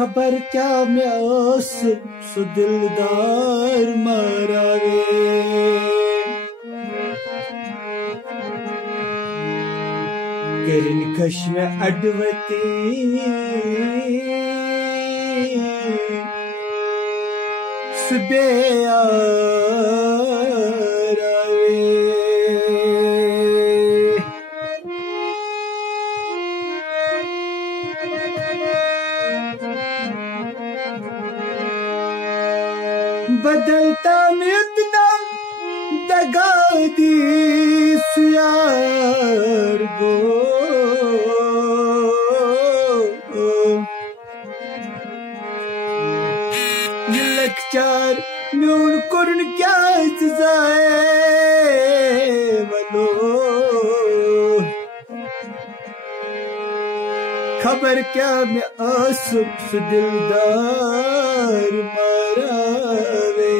खबर क्या मैं सु दिलदार मारावे करिन कश में अडवती बदलता में इतना दगा दी यार गो लखचार में उनको क्या जाए वलो खबर क्या मैं आसुब से दिलदार मारावे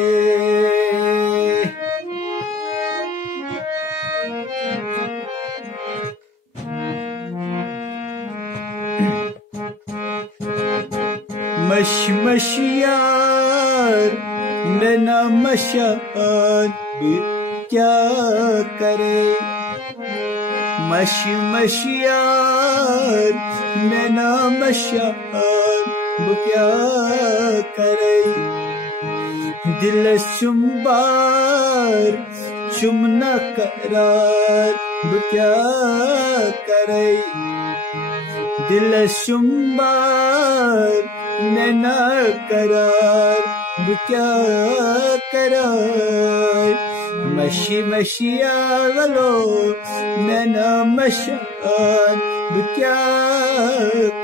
मशियार मैं ना मशान क्या करे मशियार मैं ना मशान क्या करे दिल शुम्बार चुमना करार क्या करे दिल शुम्बार नैना करार क्या करार मशिया वलो नैना मशान क्या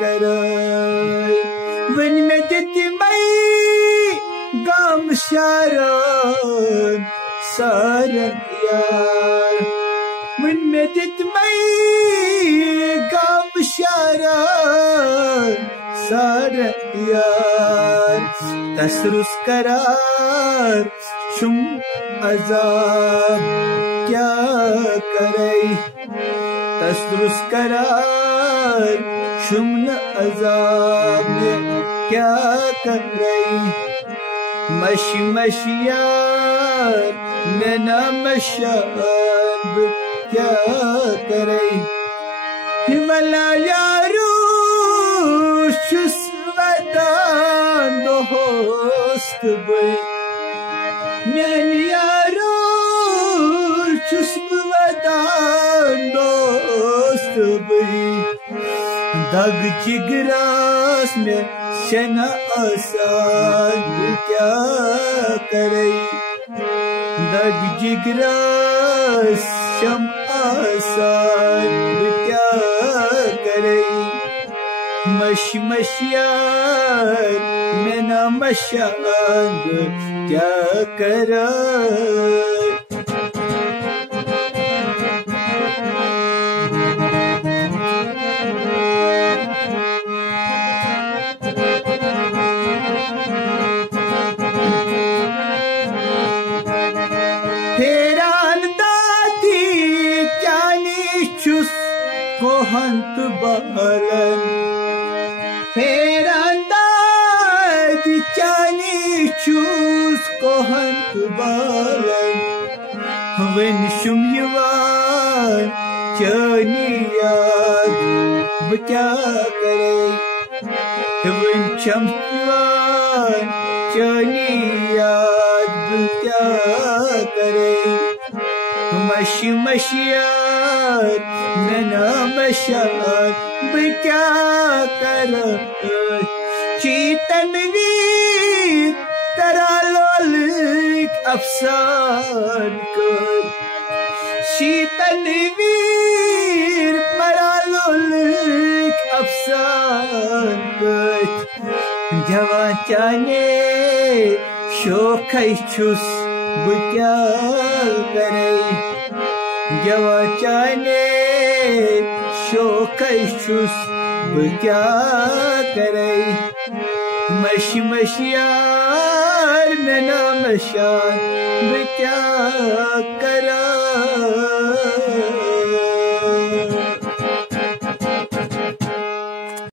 करार वन में देती मई गाम शारान सारन यार वन में देती मई गाम शारान सार यार तसरुस करार शुम अजाब क्या करे तसरुस करार शुम अजाब क्या करे मशियार नैना मशाब क्या करे Himla यारू Şus vatan dost bey men yarur şus vatan dost bey dag जिगरास में शना आसान क्या करे dag जिगरास शम आसान क्या करे मशियार मैं ना मशान क्या करा हैरान दादी जानी चुस को हंत बालन फेरंदाज चानी चूस को हंत बालन वन शुम युवान चानी याद क्या करे वन शम युवान चानी याद क्या करे मशियार नैना मशान क्या कर चीतन वीर तरा लोलिक अफसान कर शीतन वीर परा लोलिक अफसान कर जवान चाने शोक छुस क्या करे जवान चाने शोक छुस क्या करे मशियार नैना मशान क्या करे।